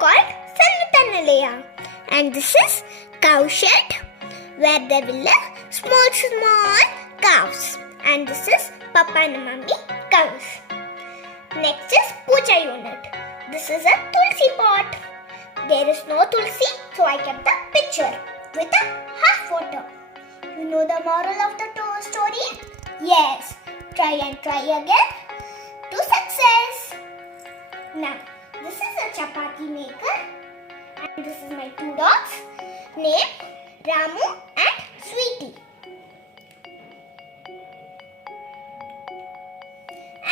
called Sanvitanalaya. And this is cow shed where there will live small cows. And this is Papa and Mummy cows. Next is Puja unit. This is a Tulsi pot. There is no Tulsi, so I kept the picture with a half water. You know the moral of the story? Yes, try and try again to success. Now, this is a chapati maker and this is my two dogs named Ramu and Sweetie.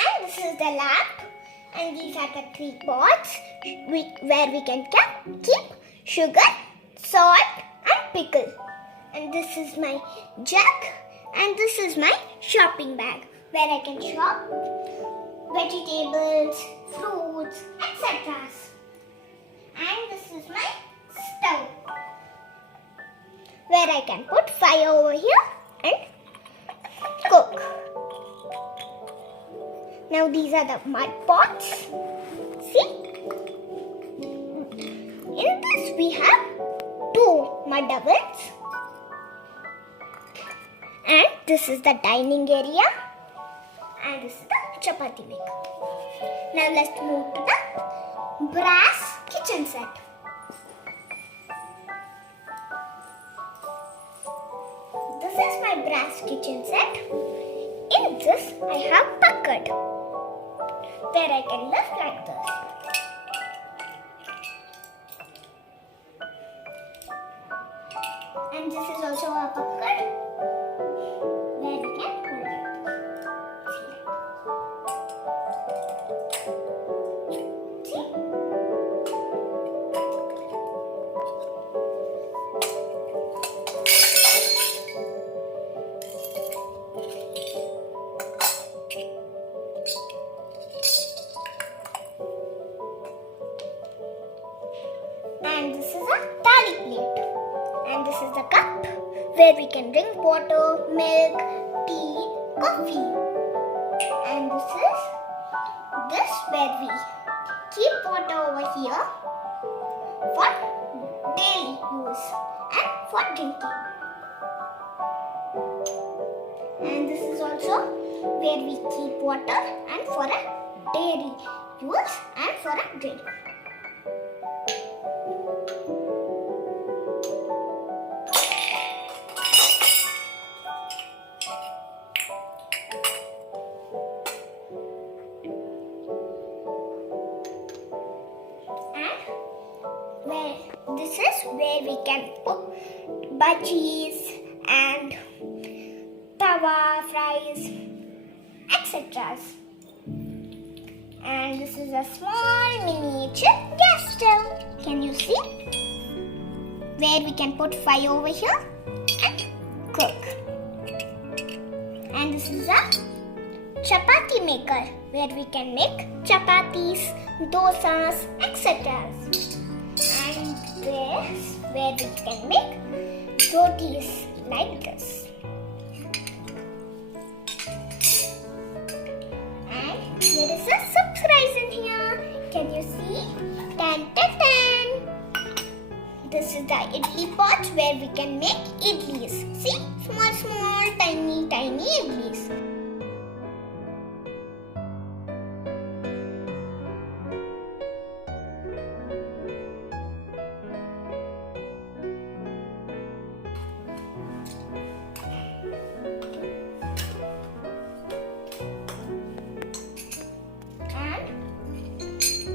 And this is the lamp and these are the 3 pots where we can keep sugar, salt and pickle. And this is my jug and this is my shopping bag where I can shop vegetables, fruits, etc. And this is my stove where I can put fire over here and cook. Now these are the mud pots. See? In this we have 2 mud ovens. And this is the dining area. And this is the chapati maker. Now let's move to the brass kitchen set. This is my brass kitchen set. In this I have bucket where I can lift like this. And this is also a bucket where we can hold it. See? And this is a thali plate. And this is the cup where we can drink water, milk, tea, coffee. And this where we keep water over here for daily use and for drinking. And this is also where we keep water and for a daily use and for a drink. This is where we can put bhajis and tawa fries, etc. And this is a small miniature gas stove. Can you see? Where we can put fire over here and cook. And this is a chapati maker where we can make chapatis, dosas, etc. And this where we can make rotis like this. And there is a surprise in here. Can you see? Tan tan tan. This is the idli pot where we can make idlis. See? Small, tiny idlis.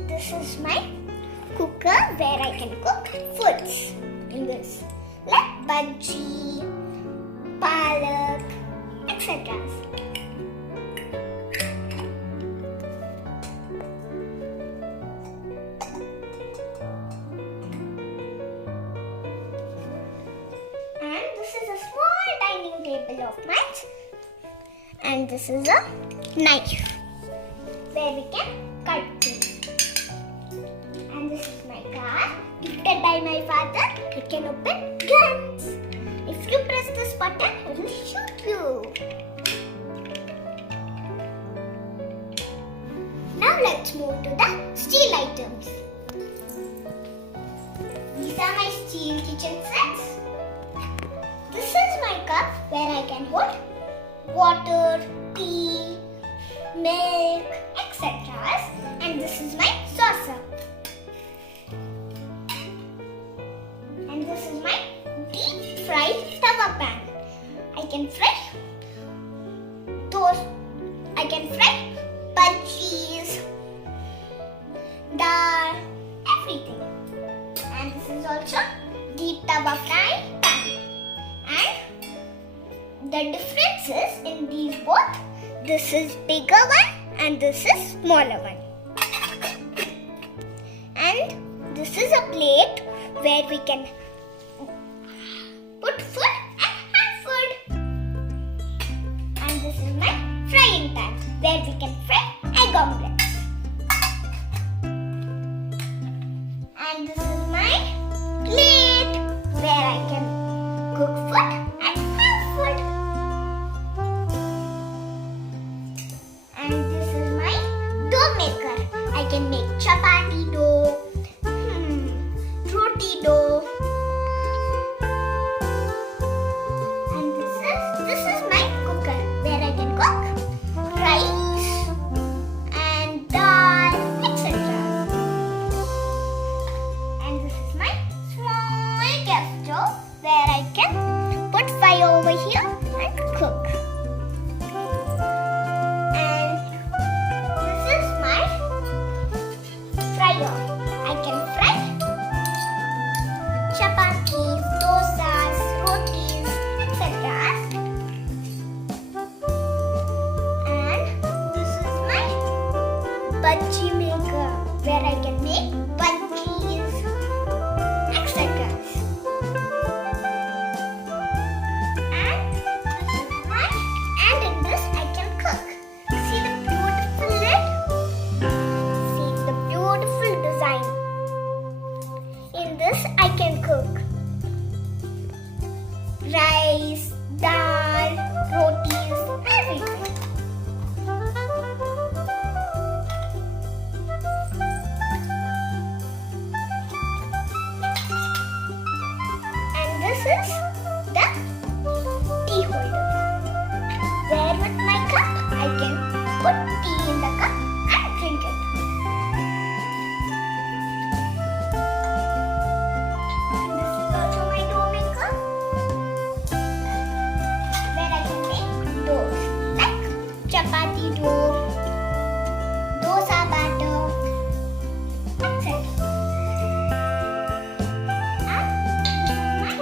This is my cooker where I can cook foods in this, like bhaji, palak, etc. And this is a small dining table of mine. And this is a knife where we can cut things. And this is my car, gifted by my father. It can open guns. If you press this button, it will shoot you. Now let's move to the steel items. steel kitchen sets. This is my cup where I can hold water, tea, milk, etc. And this is my saucer. And this is my deep fried tawa pan. I can fry budgies, dal, everything. And this is also deep tawa fry pan. And the difference is in these both, this is bigger one and this is smaller one. And this is a plate where we can put food and have food. And this is my frying pan where we can fry egg omelets. And this is my plate where I can cook food and have food. And this is my dough maker. I can make chapati dough, roti dough. And this is my cooker where I can cook rice and dal, etc. And this is my small gas stove where I can put fire over here and cook. And this is my fryer. I can fry chapatis, dosas, rotis, etc. And this is my budgie maker where I can make budgies, etc. And in this I can cook. See the beautiful lid? See the beautiful design. In this I can cook rice, dal, rotis, everything. And this is the tea holder where with my cup I can put tea in the cup and drink it. And this is also my dough maker where I can make doughs like chapati dough, dosa batter, etc. And this is my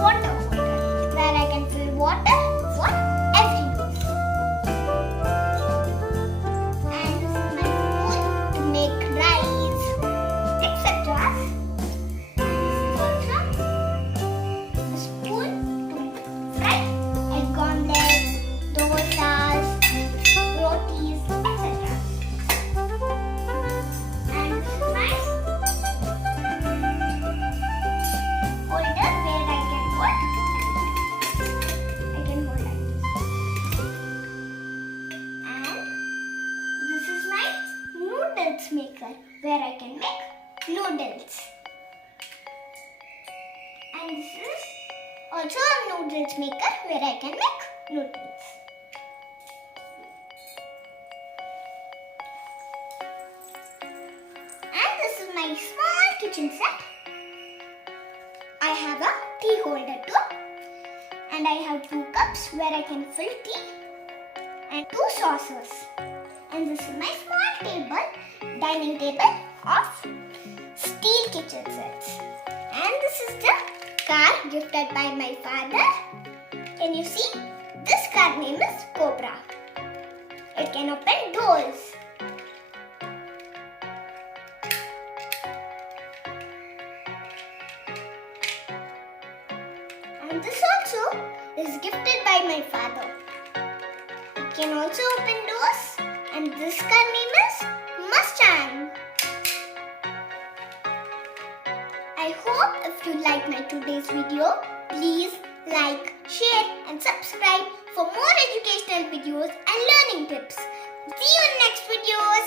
water holder where I can fill water for every use. And this is my spoon to make rice, etc. This is also a spoon to fry egg omelets, dosas, rotis, etc. And this is my holder where I can hold like this. And this is my noodles maker where I can make noodles. And this is also a noodles maker where I can make noodles. And this is my small kitchen set. I have a tea holder too. And I have 2 cups where I can fill tea and 2 saucers. And this is my small dining table of steel kitchen sets. And this is the car gifted by my father. Can you see? This car name is Cobra. It can open doors. And this also is gifted by my father. It can also open doors. And this car name is Mustang. I hope if you like my today's video, please like, share and subscribe for more educational videos and learning tips. See you in next videos.